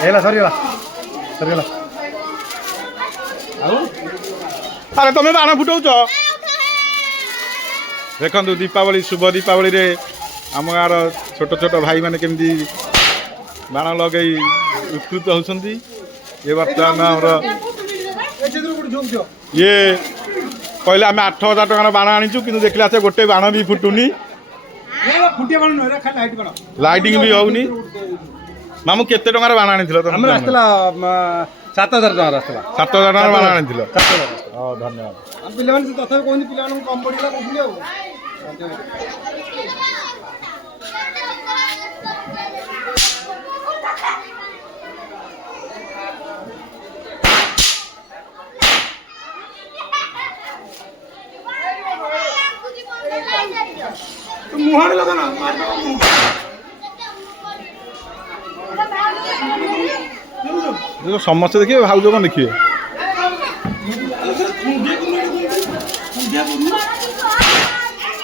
ହେଇଗଲା ସରିଗଲା ସରିଗଲା। ଆରେ ତମେ ବାଣ ଫୁଟଉଛ ଦେଖନ୍ତୁ ଦୀପାବଳି ଶୁଭ ଦୀପାବଳିରେ ଆମ ଗାଁର ଛୋଟ ଛୋଟ ଭାଇମାନେ କେମିତି ବାଣ ଲଗେଇ ଉତ୍କୃତ ହେଉଛନ୍ତି। ଏ ବର୍ତ୍ତମାନ ଆମର ଇଏ କହିଲେ ଆମେ 8,000 ଟଙ୍କାର ବାଣ ଆଣିଛୁ କିନ୍ତୁ ଦେଖିଲା ସେ ଗୋଟେ ବାଣ ବି ଫୁଟୁନି ଲାଇଟିଂ ବି ହଉନି। ମାମୁଁ କେତେ ଟଙ୍କାର ବାଣ ଆଣିଥିଲ ତମେ? ଆମର ଆସିଥିଲା 7,000 ଟଙ୍କାର ଆସିଥିଲା। 7,000 ଟଙ୍କାର ବାଣ ଆଣିଥିଲ? 7,000। ହଉ ଧନ୍ୟବାଦ। ଆମ ପିଲାମାନେ ତଥାପି କହୁଛନ୍ତି ପିଲାମାନଙ୍କୁ କମ୍ ପଡ଼ିଗଲା କହୁଥିଲି ଆଉ। ମୁହଁରେ ଲଗାନା ସମସ୍ତେ ଦେଖିବେ ଭାଉଜ କଣ ଦେଖିବେ?